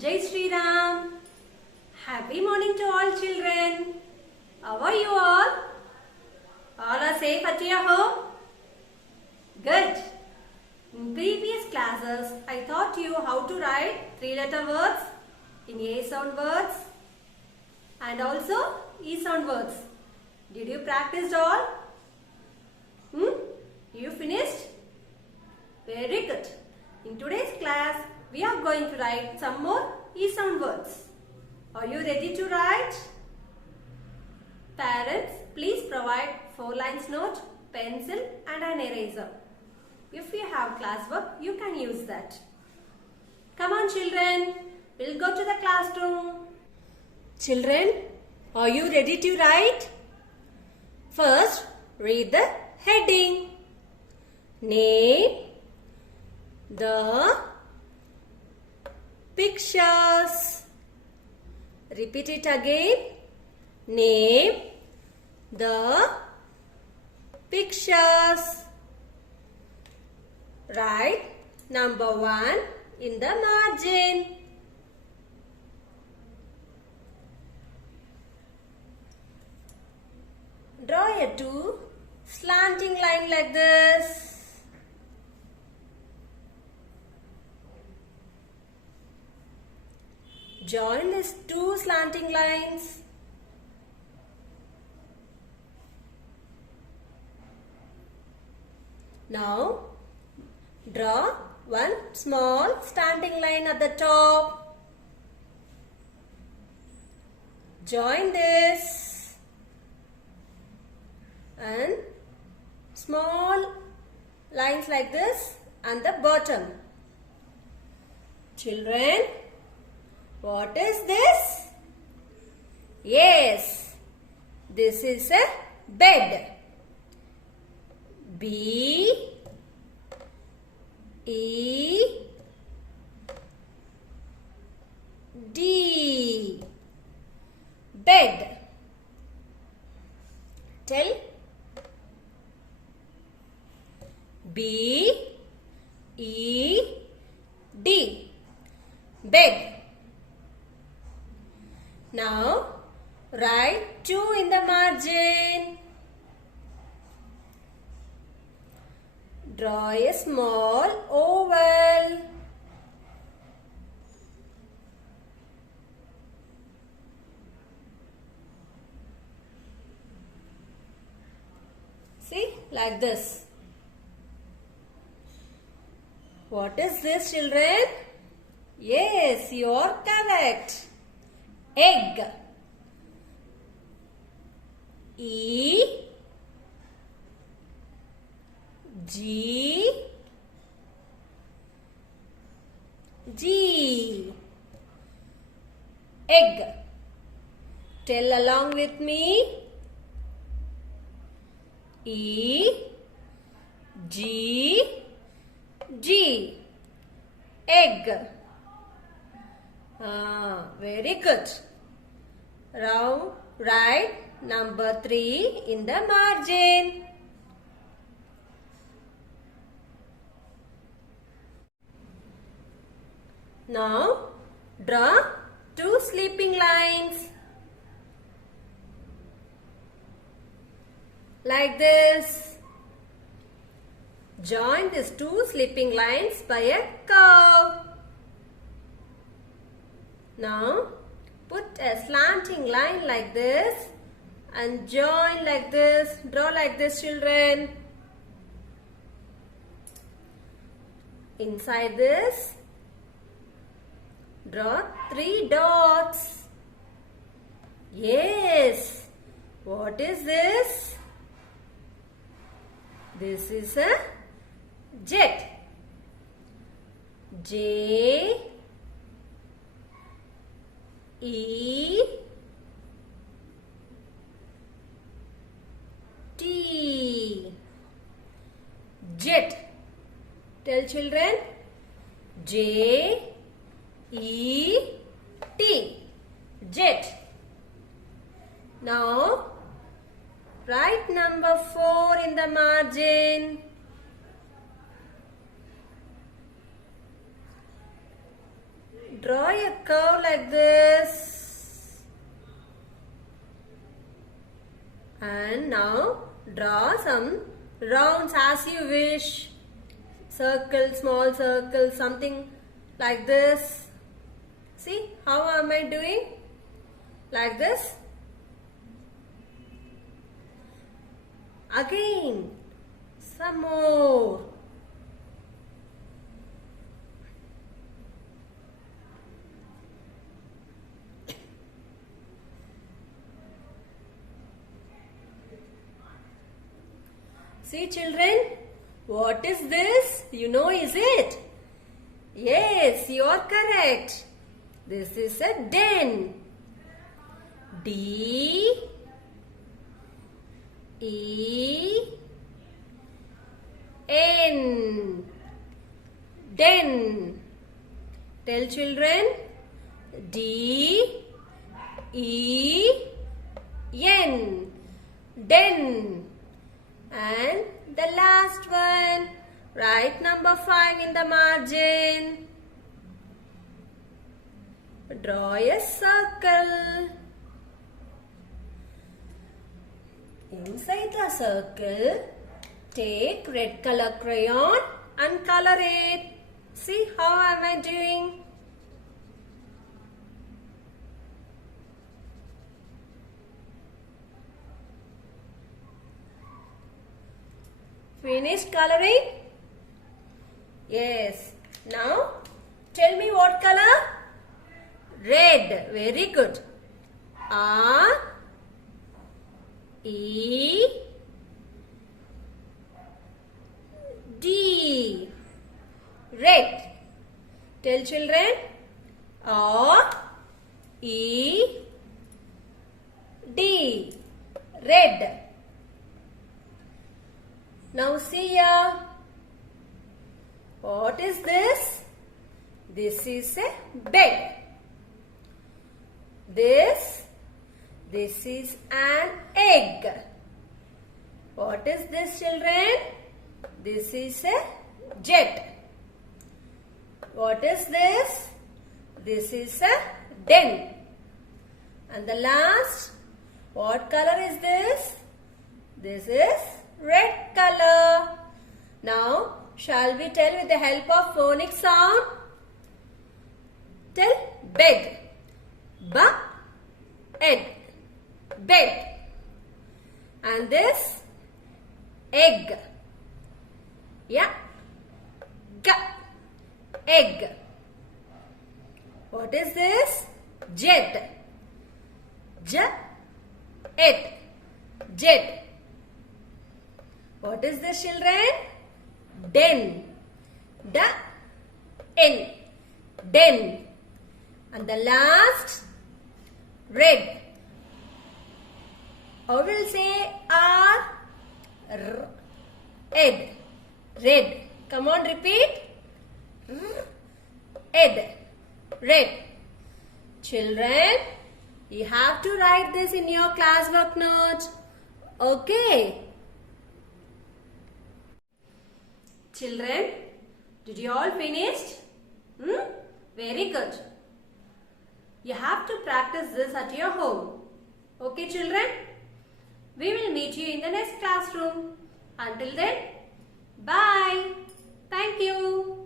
Jai Shri Ram. Happy morning to all children. How are you all? All are safe at your home? Good. In previous classes, I taught you how to write three-letter words in A sound words and also E sound words. Did you practice all? You finished? Very good. In today's class, we are going to write some more E sound words. Are you ready to write? Parents, please provide 4 lines note, pencil and an eraser. If you have classwork, you can use that. Come on children, we'll go to the classroom. Children, are you ready to write? First, read the heading. Name the pictures. Repeat it again. Name the pictures. Write number 1 in the margin. Draw a 2 slanting line like this. Join these 2 slanting lines. Now, draw 1 small standing line at the top. Join this and small lines like this and the bottom. Children, what is this? Yes, this is a bed. B E D bed. Tell. B E D bed. Now write 2 in the margin. Draw a small oval. See, like this. What is this, children? Yes, you are correct. Egg. E G G egg. Tell along with me. E G G egg. Very good. Now write number 3 in the margin. Now draw 2 sleeping lines like this. Join these 2 sleeping lines by a curve. Now put a slanting line like this and join like this. Draw like this, children. Inside this, draw 3 dots. Yes. What is this? This is a jet. J E T jet. Tell children. J E T jet. Now write number 4 in the margin. draw a curve like this. And now draw some rounds as you wish. Circle, small circle, something like this. See how am I doing? Like this. Again, some more. See children, what is this? You know, is it? Yes, you are correct. This is a den. D E N. Den. Tell children. D E N. Den. And the last one. Write number 5 in the margin. Draw a circle. Inside the circle, take red color crayon and color it. See how am I doing? Finished coloring? Yes. Now, tell me what color? Red. Very good. R E D. Red. Tell children. R E D. Red. Now see here. What is this? This is a bed. This is an egg. What is this, children? This is a jet. What is this? This is a den. And the last, what color is this? This is red color. Now, shall we tell with the help of phonic sound? Tell bed. Ba-ed. Bed. And this egg. Yeah. Ga. Egg. What is this? Jet. J-et. Jet. What is this, children? Den. Da-en. Den. And the last, red. Or we'll say red. Red. Come on, repeat. Red. Red. Children, you have to write this in your classwork note. Okay. Children, did you all finished? Very good. You have to practice this at your home. Okay, children? We will meet you in the next classroom. Until then, bye. Thank you.